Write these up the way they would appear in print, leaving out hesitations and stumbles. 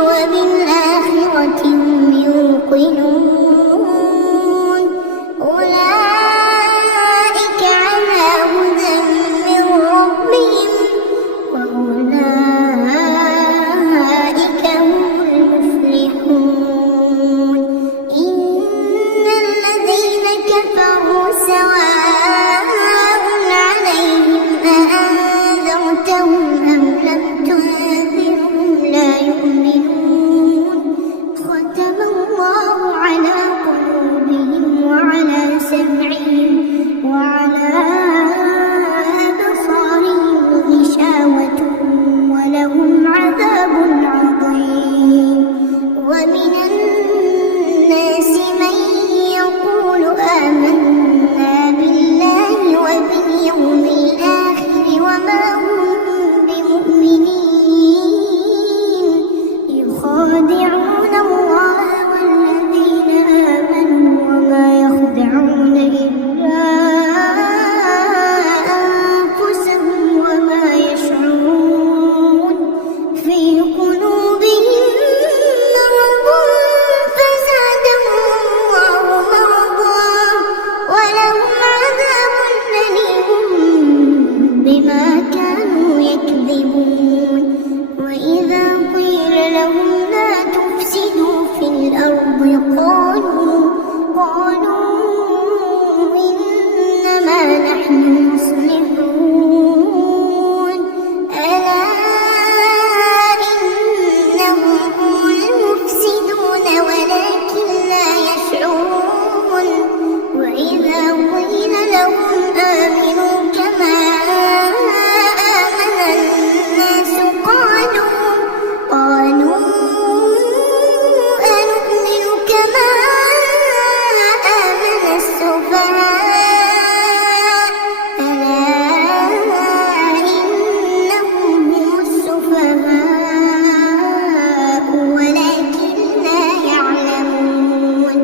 وبالآخرة هم يوقنون أولئك على هدى من ربهم وأولئك هم المفلحون إن الذين كفروا سواء عليهم أأنذرتهم أم لم تنذرهم لا يؤمنون ختم الله على قلوبهم وعلى سمعهم وعلى أبصارهم غشاوة ولهم عذاب عظيم ومن الناس من يقول آمنا بالله وباليوم الآخر وما هم بمؤمنين يخادعون الله والذين آمنوا وما يخدعون إلا أنفسهم وما يشعرون في قلوبهم مرض فزادهم الله مرضا ولهم عذاب أليم بما كانوا يكذبون وإذا قيل لهم لا تفسدوا في الأرض قالوا إنما نحن مصلحون ألا إنهم هم المفسدون ولكن لا يشعرون وإذا قيل لهم آمنوا كما آمن الناس قالوا أنؤمن كما آمن السفهاء ألا إنهم هم السفهاء ولكن لا يعلمون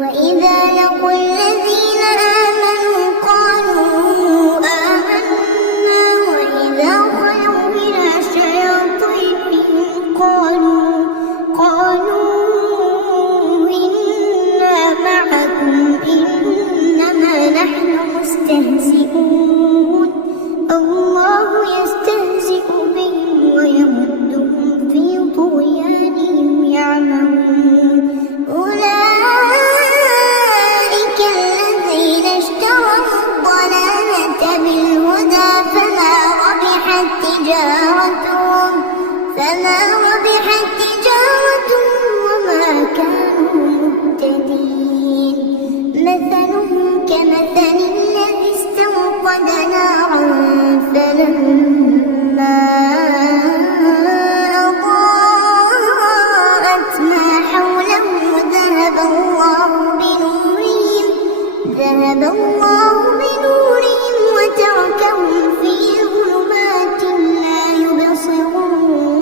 وإذا لقوا الذين آمنوا قالوا آمنا وإذا خلوا إلى شياطينهم قالوا إنا معكم إنما نحن مستهزئون الله يستهزئ بهم ويمدهم في طغيانهم يعمهون أولئك الذين اشتروا الضلالة بالهدى فما ربحت تجارتهم وما كانوا مهتدين مثلهم كمثل الذي استوقد نارا فلما أضاءت ما حوله ذهب الله بنورهم وتركهم في ظلمات لا يبصرون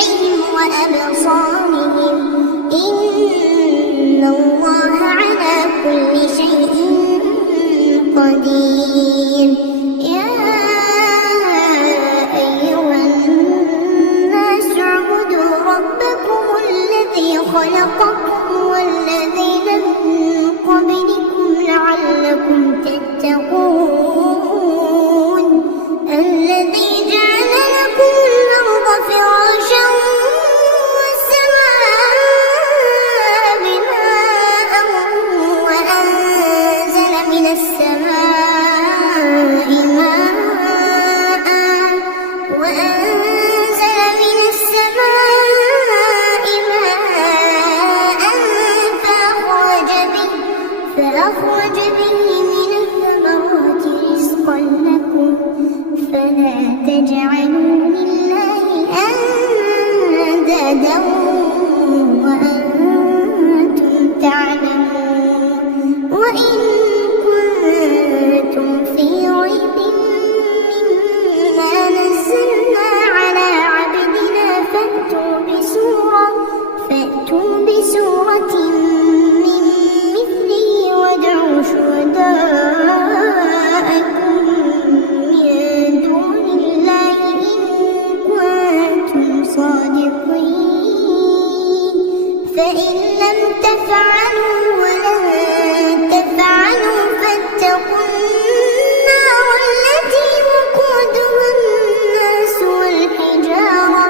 سمعهم وأبصارهم إن الله على كل شيء قدير يا أيها الناس اعبدوا ربكم الذي خلقكم والذين من قبلكم لعلكم تتقون الذي جعل لكم الأرض فراشا والسماء بناء وأنزل من السماء فأخرج به من الثمرات رزقا لكم فلا تجعلوا لله أندادا وأنتم تعلمون وإن كنتم في ريب مما نزلنا على عبدنا فأتوا بسورة من مثله وادعوا شهداءكم من دون الله إن كنتم صادقين فإن لم تفعلوا ولن تفعلوا فاتقوا النار التي وقودها الناس والحجارة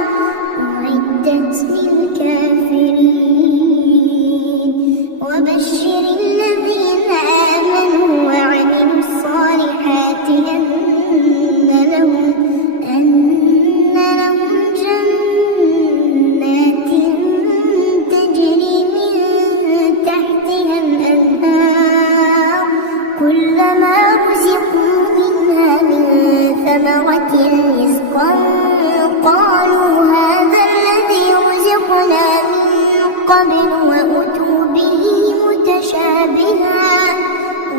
أعدت للكافرين وبشر الذين آمنوا وعملوا الصالحات أن لهم جنات تجري من تحتها الأنهار كلما رزقوا منها من ثمرة رزقا قالوا هذا الذي رزقنا من قبل وأتوا به متشابها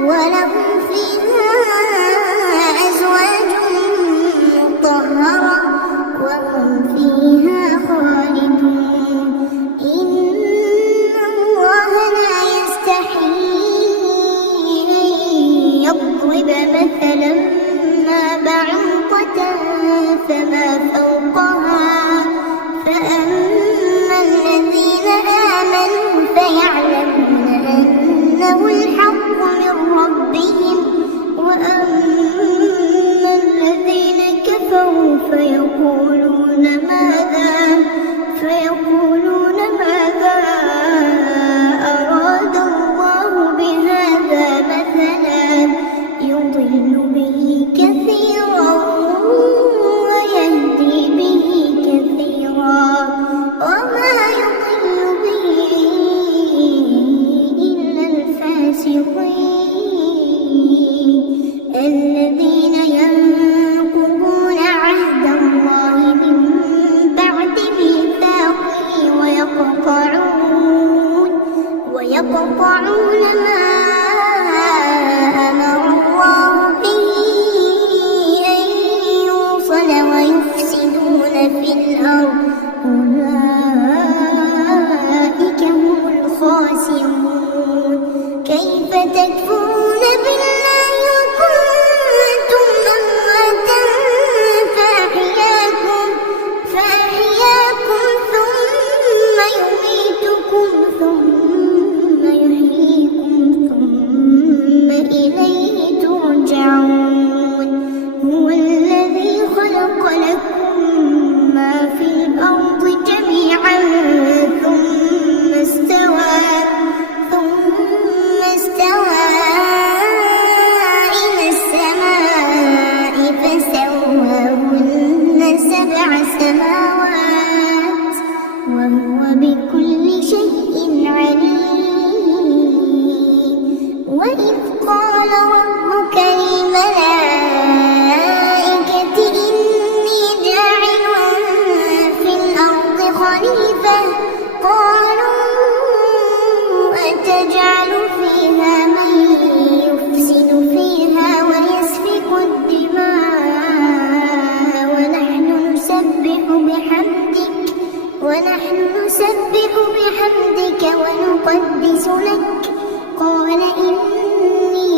ولهم فيها أزواج مطهرة وهم فيها خالدون إن الله لا يستحيي أن يضرب مثلا ما بعوضة فما فوقها فأما الذين آمنوا فيعلمون أنه الحق من ربهم وأما الذين كفروا فيقولون ماذا أراد الله بهذا مثلا يضل به كثيرا ويهدي به كثيرا وما يضل به إلا الفاسقين الذين ينقضون عهد الله من بعد ميثاقه ويقطعون ما أمر الله به أن يوصل ويفسدون في الأرض أولئك هم الخاسرون كيف تكفرون بالله وكنتم أمواتا فأحياكم ثم يميتكم ثم يحييكم ثم إليه ترجعون هو الذي خلق لكم ما في الأرض ونحن نسبح بحمدك ونقدس لك. قال إني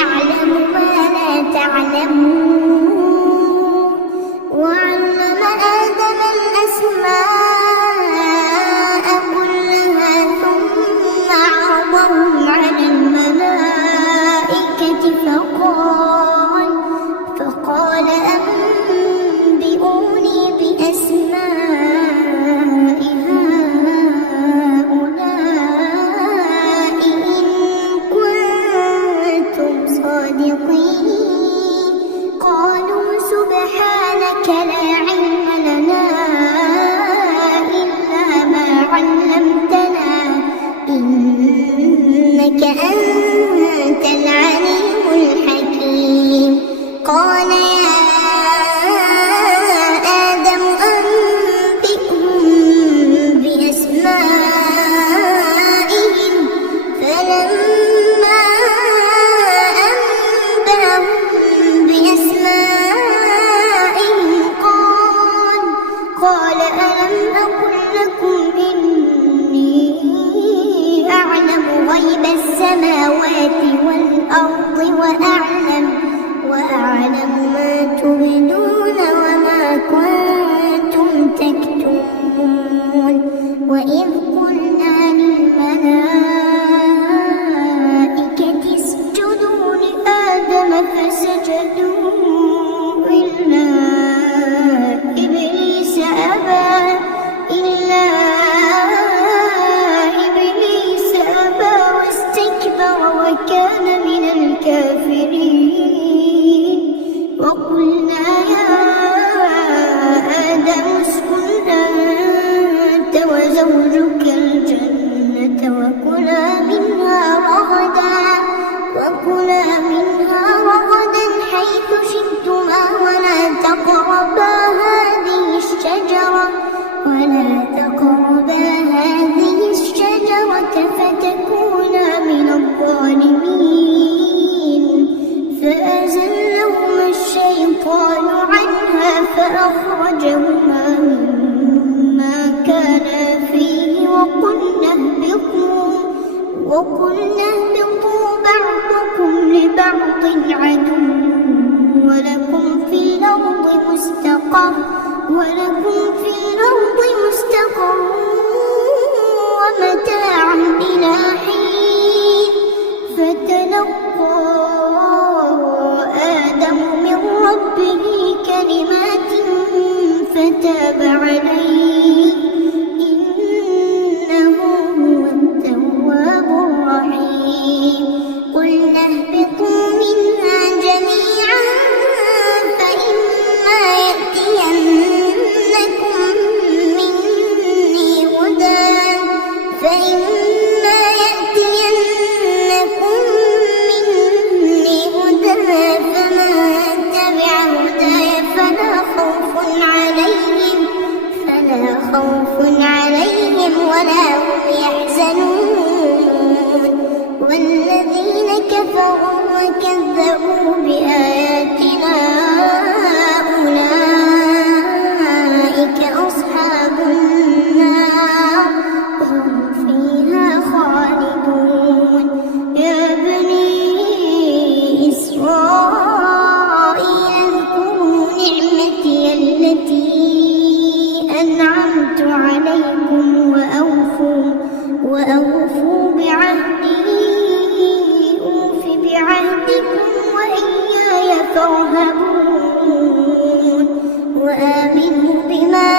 أعلم ما لا تعلمون. وعلم آدم الأسماء كلها ثم عرضهم على الملائكة فقال أنبئوني بأسماء هؤلاء إن كنتم صادقين. قالوا سبحانك لا علم لنا إلا ما علمتنا إنك أنت العليم الحكيم. قال يا آدم أنبئهم بأسمائهم. فلما أنبأهم بأسمائهم قال ألم أقل لكم إني أعلم غيب السماوات والأرض وأعلم ما تبدون وما كنتم تكتمون. وإذ قلنا للملائكة اسجدوا لآدم فسجدوا إلا إبليس أبى واستكبر وكان من الكافرين. وقلنا يا آدم اسكن أنت وزوجك الجنة وكلا منها رغدا حيث شئتما ولا تقربا هذه الشجرة فتكونا من الظالمين. فأزلهما الشيطان عنها فأخرجهما مما كانا فيه وقلنا اهبطوا بعضكم لبعض عدو ولكم في الأرض مستقر ومتاع إلى حين. فتلقى آدم من ربه كلمات فتاب عليه إنه هو التواب الرحيم. قلنا اهبطوا منها جميعا فإما يأتينكم مني هدى فمن تبع هداي فلا خوف عليهم ولا هم يحزنون. والذين كفروا وكذبوا بآياتنا أولئك أصحاب النار هم فيها خالدون. يا بني إسرائيل اذكروا نعمتي التي أنعمت عليكم وأوفوا بعهدي أوف بعهدكم وإياي فارهبون. وآمنوا بما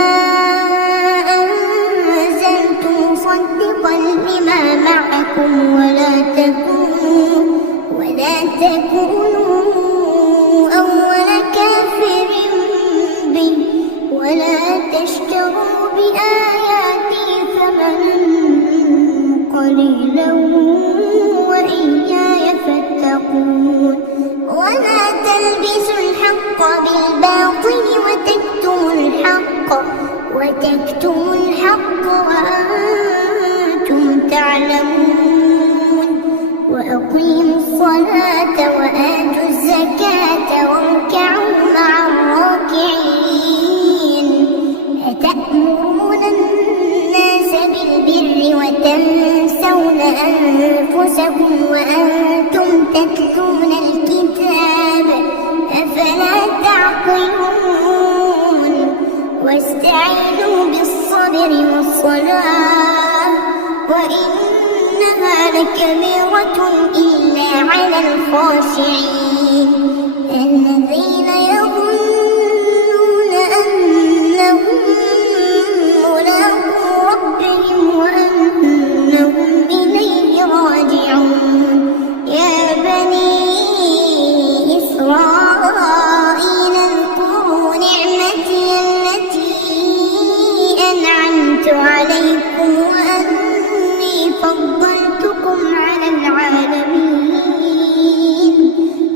أنزلت مصدقا لما معكم ولا تكونوا أول كافر به ولا تشتروا بآياتي ثمنا قليلا وإياي فاتقون. ولا تلبسوا الحق بالباطل وتكتموا الحق وأنتم تعلمون. وأقيموا الصلاة وآتوا الزكاة واركعوا مع الراكعين. أنفسكم وأنتم تتلون الكتاب أفلا تعقلون واستعينوا بالصبر والصلاة وإنها لكبيرة إلا على الخاشعين الذين يظنون أنهم ملاقو ربهم وأنهم إليه راجعون يا بني إسرائيل اذكروا نعمتي التي أنعمت عليكم وأني فضلتكم على العالمين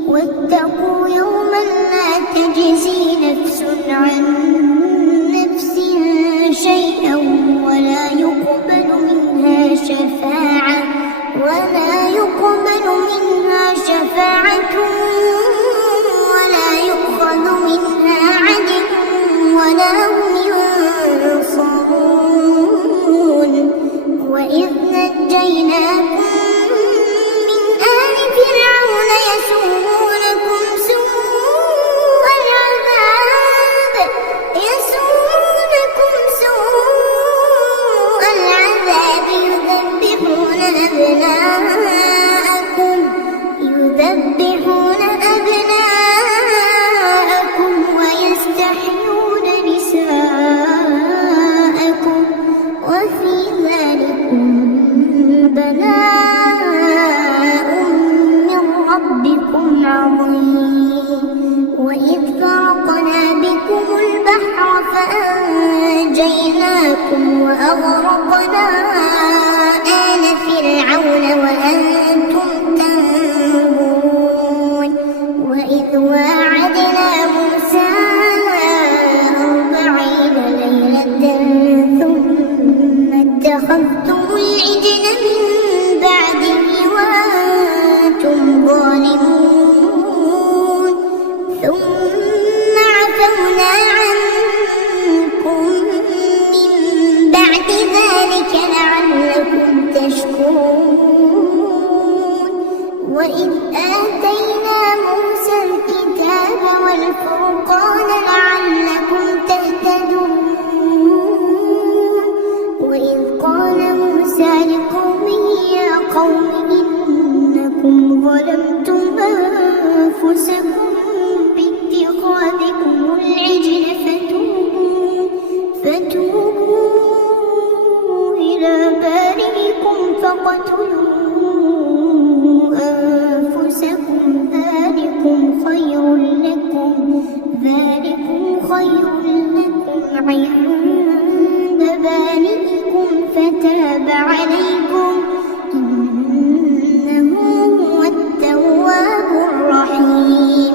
واتقوا يوما لا تجزي نفس عن نفس شيئا ولا يقبل منها شفاعة ولا يؤخذ منها عدل ولا هم ينصرون وإذ نجيناكم من آل فرعون يسومونكم سوء العذاب يذبحون أبناءكم ويستحيون نساءكم وفي ذلكم بلاء من ربكم عظيم وإذ فرقنا بكم البحر فأنجيناكم وأغرقنا آل فرعون وأنتم تنظرون وإذ واعدنا موسى 40 ليلة ثم اتخذتم العجل من بعده وأنتم ظالمون ثم عفونا عنكم من بعد ذلك لعلكم تشكرون وإذ آتينا موسى الكتاب والفرقان لعلكم تهتدون وإذ قال موسى لقومه يا قوم إنكم ظلمتم أنفسكم باتخاذكم العجل فتوبوا إلى بارئكم فاقتلوا أنفسكم ذلكم خير لكم عند بارئكم فتاب عليكم إنه هو التواب الرحيم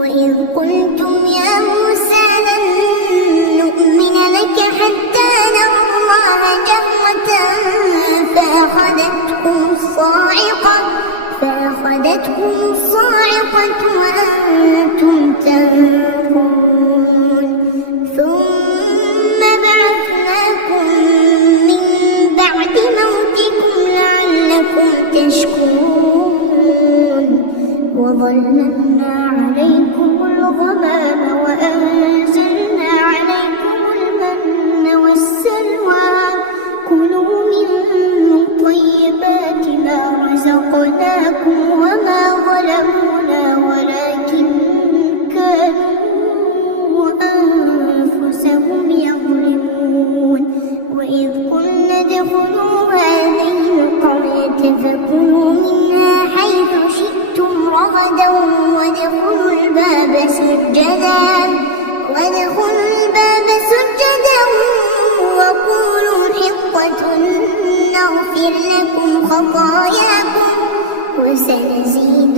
وإذ قلتم يا موسى لن نؤمن لك حتى نرى الله جهرة فأخذتكم الصاعقة وأنتم تنظرون ثم بعثناكم من بعد موتكم لعلكم تشكرون وظللنا عليكم الغمام وأنزلنا عليكم المن والسلوى كلوا من طيبات ما رزقناكم وما ظلمونا ولكن كانوا أنفسهم يظلمون وإذ قلنا ادخلوا هذه القرية فكلوا منها حيث شئتم رغدا وادخلوا الباب سجدا وقولوا حطة نغفر لكم خطاياكم وسنزيد